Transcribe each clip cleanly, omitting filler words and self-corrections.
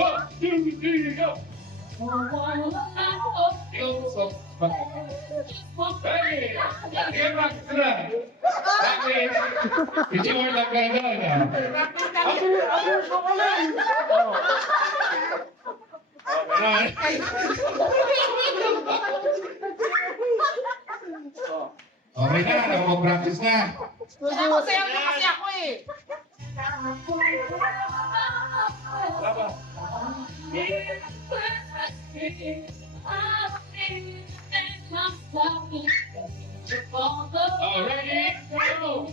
1, 2, 3, go! Hey! Get back to that! Bakit? Hindi mo lang gano'n. Okay na, nakapag-practice na. Masaya ko kasi ako eh. Laba. Oh, ready? Go!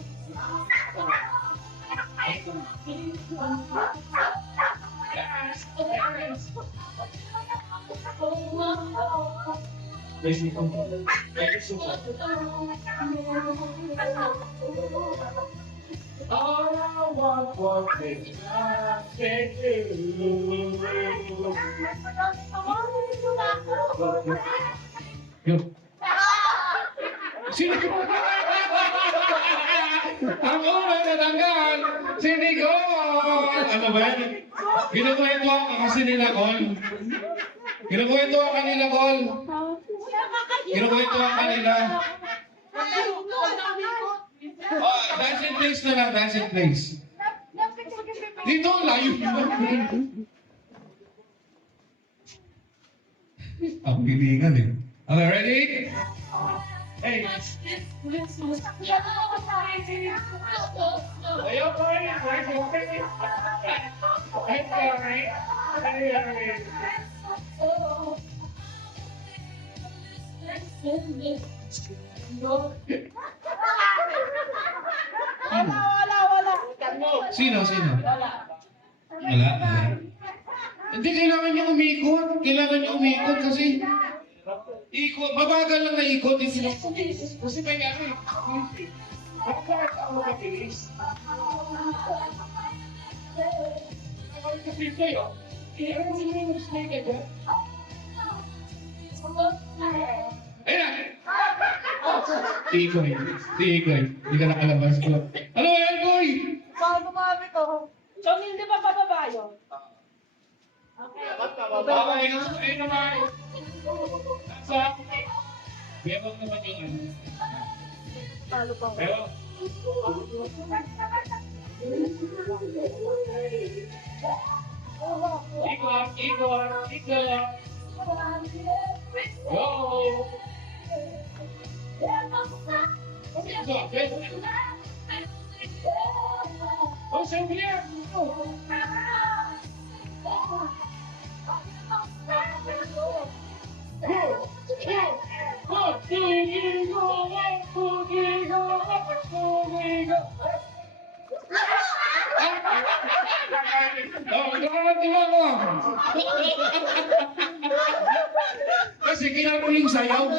All I want for Christmas is you. Yo. Sino ko? Ang unang natanggal, si Nicole! Ano ba yan? Kinukwento ka kasi ni Nicole. Kinukwento ka ni Nicole. Kinukwento ka kanila. Oh, dance in place na lang, dance in place. Dito, layo mo. Ang bilingan eh. Okay, ready? Hey! Ayaw ko rin! Ayaw ko rin! Wala. Sino? Wala? Hindi, kailangan niyo umikot. Kailangan niyo umikot kasi ikot, mabagal lang na ikot. Kasi may ano eh. Bakit ako mabilis? Ako kasi sa'yo. Ano mo yung mistake ka dyan? Ayan! Tikoy. Hindi ka nakalabas ko. Ano yan, boy? Bago mami ko. Chong, hindi pa bababa yun? Okay. Ayun naman. Sa... Bebang naman yung ano. Talo pa. Pero... Ikot. Go! Oh, sabi niya! Kasi kilala mo yung sayaw.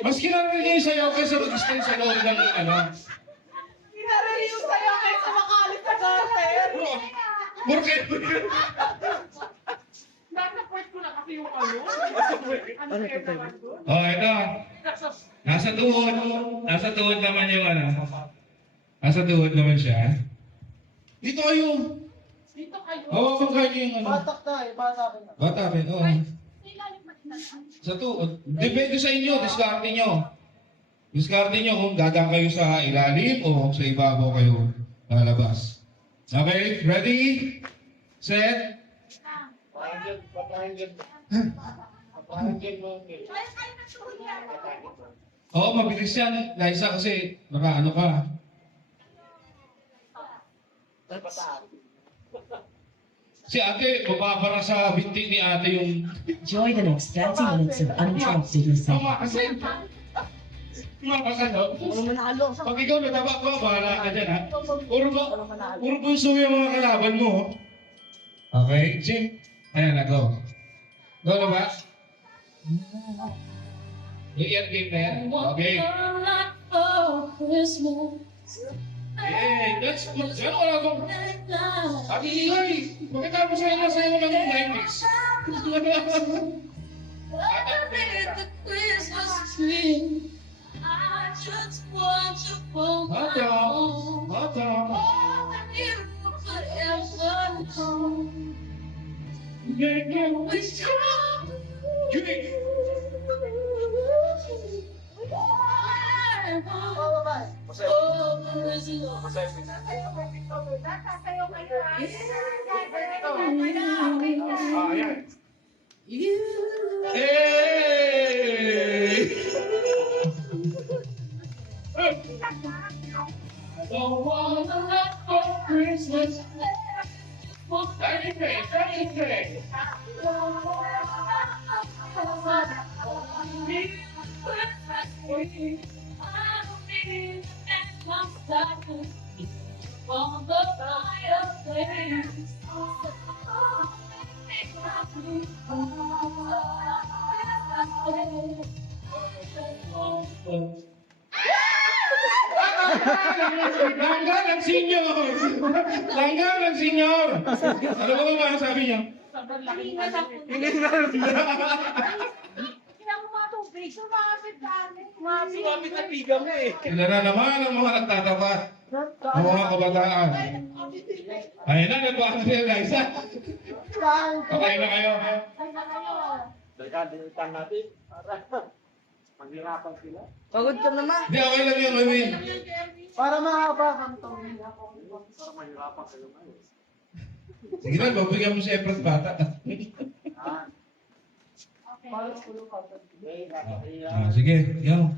Mas kilala niya yung sayaw kaysa mag-stay sa loob ng ano. Kinarali yung sayo kaysa makalit sa garden. Porque... Nasa point ko na kasi yung ano. Ano ito? Oh, ito. Nasa tuhod. Nasa tuhod naman yung ano. Nasa tuhod naman siya. Dito kayo. Dito kayo. Hawakan kayo yung ano. Batak tayo, batak na. Bata rin, oo. Sa tuhod. Depende sa inyo, diskarte nyo. Diskarte nyo kung gagang kayo sa ilalim o sa ibabaw kayo lalabas. Okay, ready? Set? Oo, mabilis yan. Liza kasi naka-ano ka. Si ate, bababara sa binti ni ate yung... Enjoy the next 30 minutes of uninterrupted listening. Tama kasi. Makasan, no? Puro manalo. Pag ikaw nataba ko, bahala ka dyan, ha? Puro puso yung mga kalaban mo, oh. Okay, Jim. Ayan na, go. Go na ba? Yung ear game na yan. Okay. Yay! That's good. Ano wala bang... Ate Ihoy! Bakit ako sa'yo ng 90s? Bata! Ah, yan. Hey! Don't want a lot for Christmas. Thank you. On the fireplace. Langga ng senior! Langga ng senior! Ano ba ba sabi niya? Hiningal ako. Kailangan ko mga tubig. Sumapit dami. Sumapit na piga mo eh. Sila na naman ang mga nagtatapat. Ang mga kabataan. Ayun na, nagbakas sila na isa. Okay na kayo. Dalitan natin para maghirapan sila. Pagod ka naman. Hindi, okay lang yung Mawin. Para mahaba kang to. Para maghirapan sila ngayon. Sige na, babigyan mo si Efrat bata. Para sulo ka. Sige, yaw.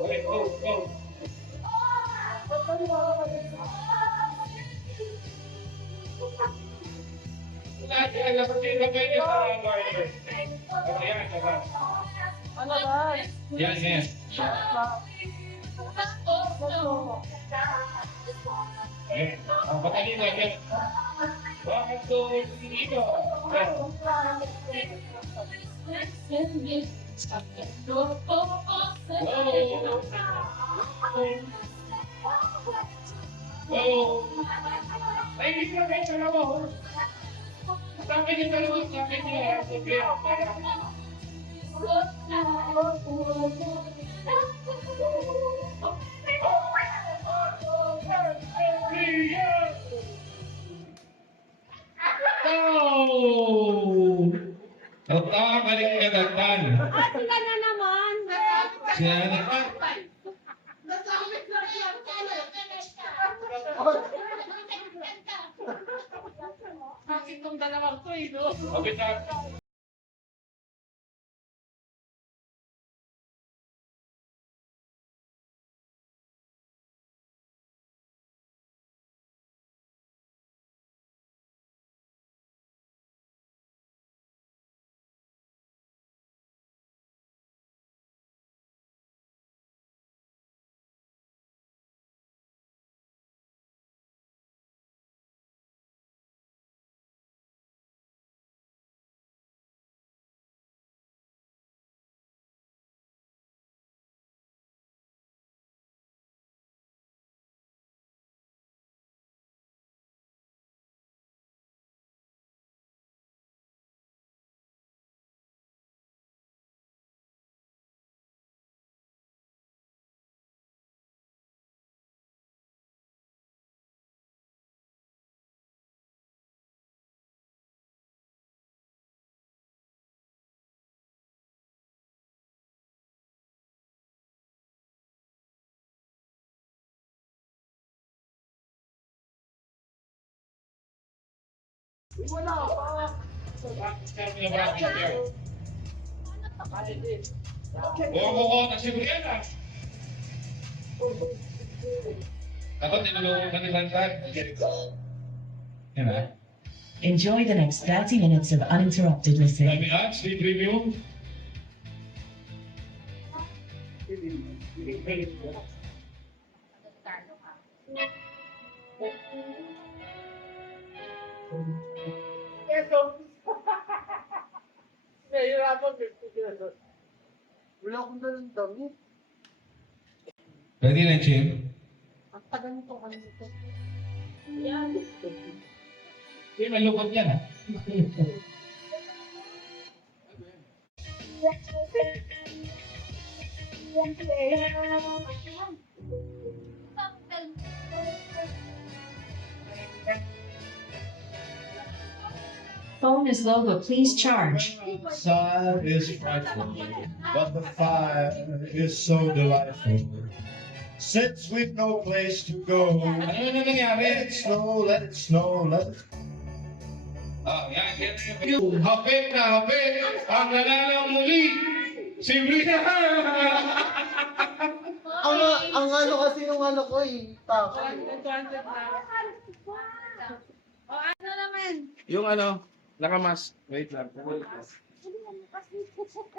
Okay, go. Lagi alam mo sila pwede sa lawyer. Ayan, diba? Ano ba? Yan. Ang patalino, yan. Bakit to dito? Ay, hindi ka kayo na mo. Sabi niyo dalawa, sabi niyo, sabi Galing ka datan. Sila na naman. Siya na. Bakit tong dalawang to eh, no? Kapit na. Wala pa. Enjoy the next 30 minutes of uninterrupted listening. Sleep review. Keso. Nahihirapan ko. Wala akong dalang damit. Ready na, Jim? Ang tagal nitong ano nito. Yan. Hindi, malukot yan, ha? Phone is low, but please charge. Outside is frightful, but the fire is so delightful. Since we've no place to go, Ano na nangyari? let it snow, let it snow, let it. Yan. Hapit na hapit. Ang nanalang muli. Si Brina. Ang ano kasi yung ano ko eh. Tako. O ano naman? Yung ano, nakamas. Wait lang.